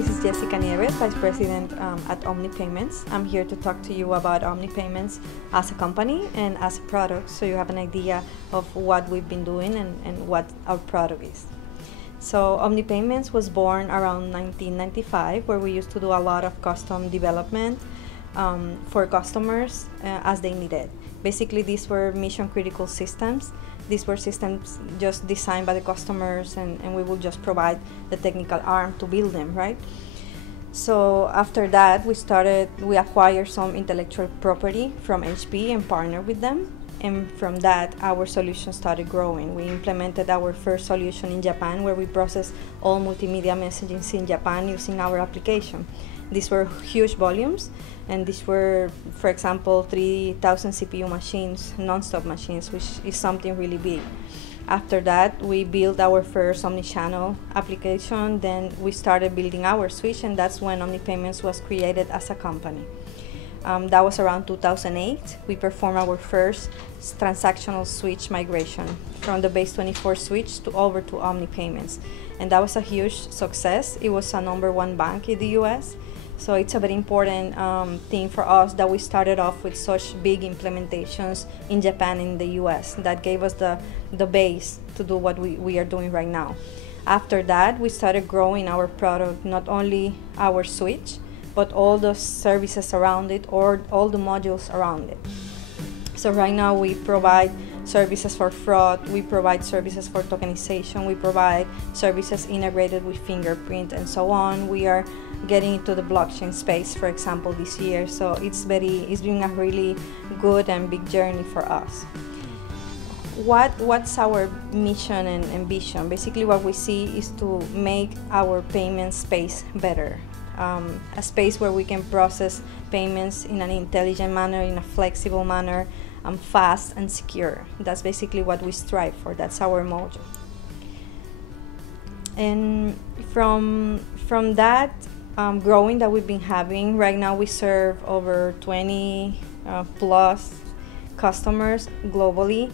this is Jessica Nieves, Vice President at OmniPayments. I'm here to talk to you about OmniPayments as a company and as a product, so you have an idea of what we've been doing and what our product is. So OmniPayments was born around 1995, where we used to do a lot of custom development for customers as they needed. Basically, these were mission-critical systems. These were systems just designed by the customers, and we would just provide the technical arm to build them, right? So after that, we acquired some intellectual property from HP and partnered with them. And from that, our solution started growing. We implemented our first solution in Japan, where we process all multimedia messaging in Japan using our application. These were huge volumes, and these were, for example, 3,000 CPU machines, non-stop machines, which is something really big. After that, we built our first omni-channel application. Then we started building our switch, and that's when OmniPayments was created as a company. That was around 2008. We performed our first transactional switch migration from the base 24 switch over to OmniPayments. And that was a huge success. It was a #1 bank in the US. So it's a very important thing for us that we started off with such big implementations in Japan and the US. That gave us the base to do what we are doing right now. After that, we started growing our product, not only our switch, but all the services around it, or all the modules around it. So right now we provide services for fraud, we provide services for tokenization, we provide services integrated with fingerprint and so on. We are getting into the blockchain space, for example, this year. So it's been a really good and big journey for us. What's our mission and vision? Basically, what we see is to make our payment space better. A space where we can process payments in an intelligent manner, in a flexible manner, fast and secure. That's basically what we strive for. That's our motto. And from that growing that we've been having, right now we serve over 20 plus customers globally.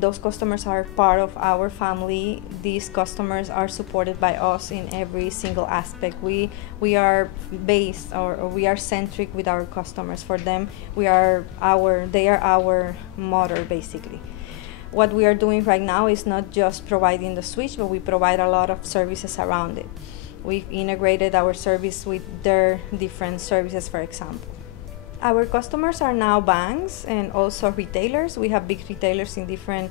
Those customers are part of our family. These customers are supported by us in every single aspect. We are based, or we are centric with our customers. For them, they are our motor, basically. What we are doing right now is not just providing the switch, but we provide a lot of services around it. We've integrated our service with their different services, for example. Our customers are now banks and also retailers. We have big retailers in different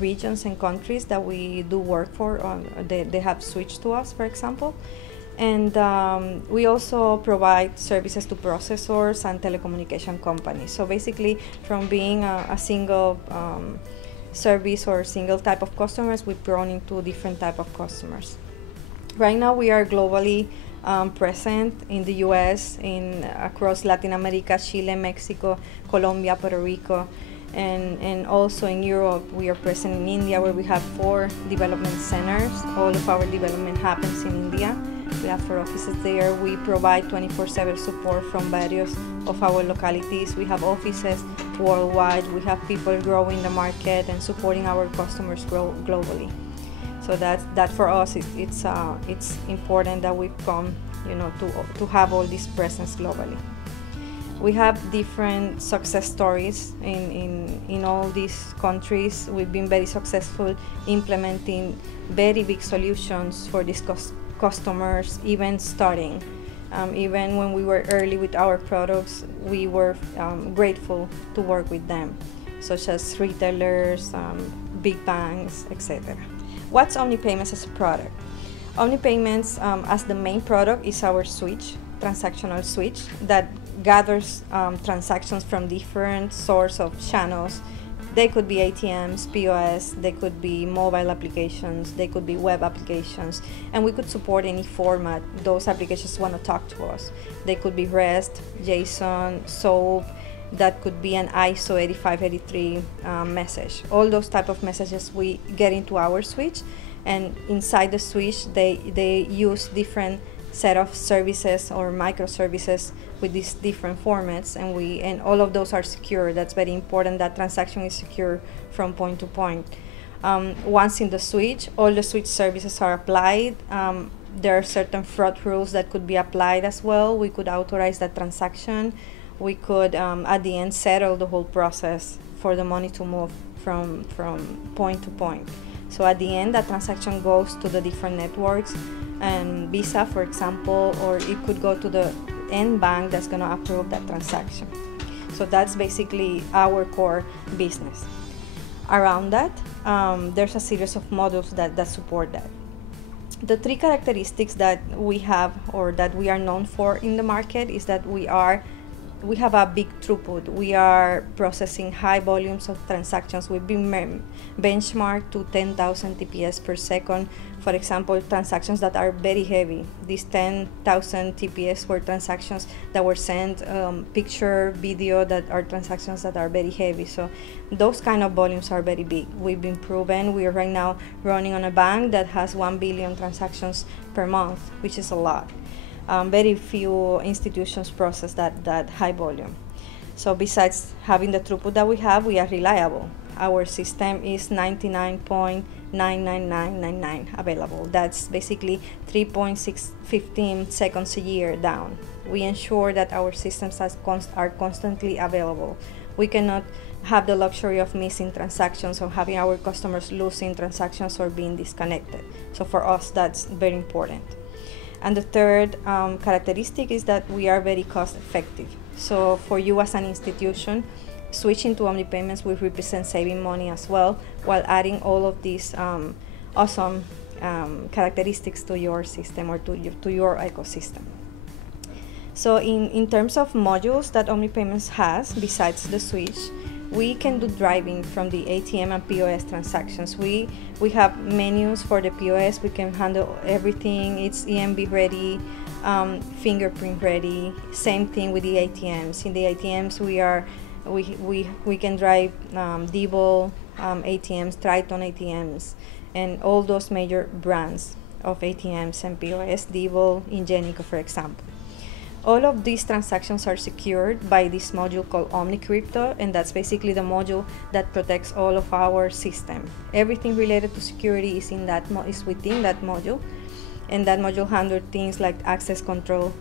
regions and countries that we do work for. They have switched to us, for example. And we also provide services to processors and telecommunication companies. So basically, from being a single service or single type of customers, we've grown into different type of customers. Right now, we are globally present in the US, across Latin America, Chile, Mexico, Colombia, Puerto Rico, and also in Europe. We are present in India, where we have 4 development centers. All of our development happens in India. We have 4 offices there. We provide 24/7 support from various of our localities. We have offices worldwide. We have people growing the market and supporting our customers globally. So that for us, it's important that we've come, to have all this presence globally. We have different success stories in all these countries. We've been very successful implementing very big solutions for these customers, even starting. Even when we were early with our products, we were grateful to work with them, such as retailers, big banks, etc. What's OmniPayments as a product? OmniPayments as the main product is our switch, transactional switch, that gathers transactions from different source of channels. They could be ATMs, POS, they could be mobile applications, they could be web applications, and we could support any format those applications want to talk to us. They could be REST, JSON, SOAP, that could be an ISO 8583 message. All those type of messages we get into our switch, and inside the switch they use different set of services or microservices with these different formats, and all of those are secure. That's very important, that transaction is secure from point to point. Once in the switch, all the switch services are applied. there are certain fraud rules that could be applied as well. We could authorize that transaction. We could, at the end, settle the whole process for the money to move from point to point. So at the end, that transaction goes to the different networks, and Visa, for example, or it could go to the end bank that's going to approve that transaction. So that's basically our core business. Around that, there's a series of modules that support that. The three characteristics that we have, or that we are known for in the market, is that we have a big throughput. We are processing high volumes of transactions. We've been benchmarked to 10,000 TPS per second. For example, transactions that are very heavy. These 10,000 TPS were transactions that were sent, picture, video, that are transactions that are very heavy. So those kind of volumes are very big. We've been proven. We are right now running on a bank that has 1 billion transactions per month, which is a lot. Very few institutions process that high volume. So besides having the throughput that we have, we are reliable. Our system is 99.99999 available. That's basically 3.615 seconds a year down. We ensure that our systems are constantly available. We cannot have the luxury of missing transactions or having our customers losing transactions or being disconnected. So for us, that's very important. And the third characteristic is that we are very cost effective. So for you as an institution, switching to OmniPayments will represent saving money as well, while adding all of these awesome characteristics to your system or to your ecosystem. So in terms of modules that OmniPayments has, besides the switch, we can do driving from the ATM and POS transactions. We have menus for the POS. We can handle everything. It's EMV ready, fingerprint ready. Same thing with the ATMs. In the ATMs, we can drive Diebold ATMs, Triton ATMs, and all those major brands of ATMs and POS, Diebold, Ingenico, for example. All of these transactions are secured by this module called OmniCrypto, and that's basically the module that protects all of our system. Everything related to security is within that module, and that module handles things like access control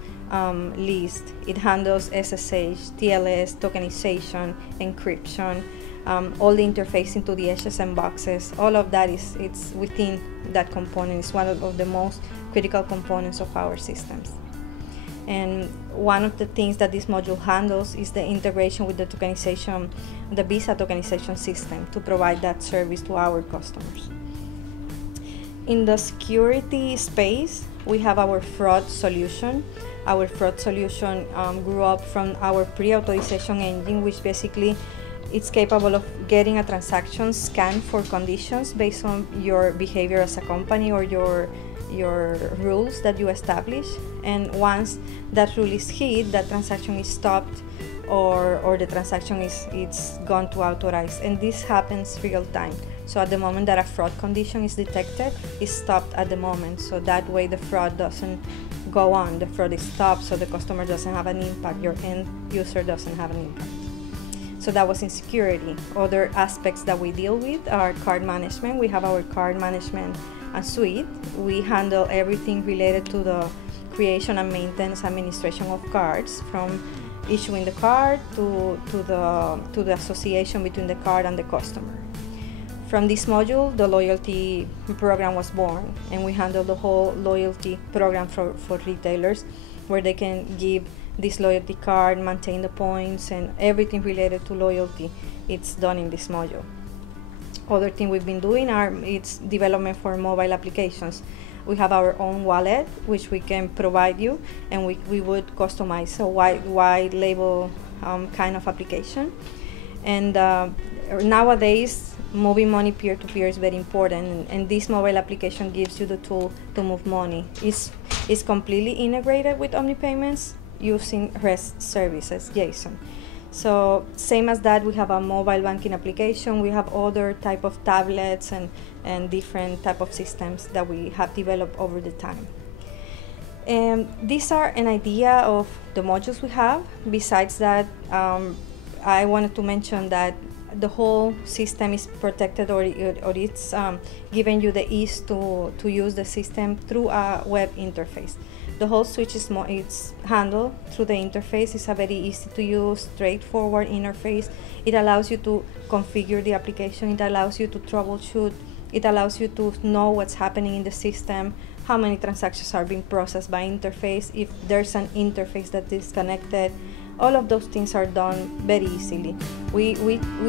list. It handles SSH, TLS, tokenization, encryption, all the interfacing to the HSM boxes. All of that it's within that component. It's one of the most critical components of our systems. And one of the things that this module handles is the integration with the tokenization, the Visa tokenization system, to provide that service to our customers. In the security space, we have our fraud solution. Our fraud solution grew up from our pre-authorization engine, which basically it's capable of getting a transaction scanned for conditions based on your behavior as a company or your rules that you establish, and once that rule is hit, that transaction is stopped, or the transaction it's gone to authorize, and this happens real time. So at the moment that a fraud condition is detected, it's stopped at the moment, so that way the fraud doesn't go on, the fraud is stopped, so the customer doesn't have an impact, your end user doesn't have an impact. So that was in security. Other aspects that we deal with are card management. We have our card management suite. We handle everything related to the creation and maintenance administration of cards, from issuing the card to the association between the card and the customer. From this module, the loyalty program was born, and we handle the whole loyalty program for retailers, where they can give this loyalty card, maintain the points, and everything related to loyalty. It's done in this module. Other thing we've been doing it's development for mobile applications. We have our own wallet, which we can provide you, and we would customize a wide label kind of application. And nowadays, moving money peer-to-peer is very important, and this mobile application gives you the tool to move money. It's completely integrated with OmniPayments using REST services, JSON. So same as that, we have a mobile banking application. We have other type of tablets and different type of systems that we have developed over the time. And these are an idea of the modules we have. Besides that, I wanted to mention that the whole system is protected, or it's giving you the ease to use the system through a web interface. The whole switch is it's handled through the interface. It's a very easy to use, straightforward interface. It allows you to configure the application. It allows you to troubleshoot. It allows you to know what's happening in the system, how many transactions are being processed by interface, if there's an interface that is connected. All of those things are done very easily. We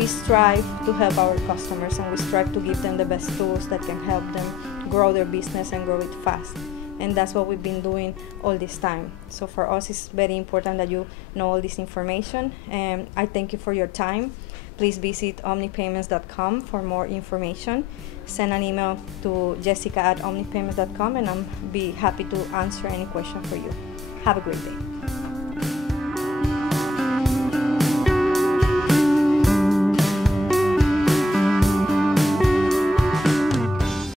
strive to help our customers, and we strive to give them the best tools that can help them grow their business and grow it fast. And that's what we've been doing all this time. So for us, it's very important that you know all this information. And I thank you for your time. Please visit OmniPayments.com for more information. Send an email to Jessica@OmniPayments.com, and I'll be happy to answer any question for you. Have a great day.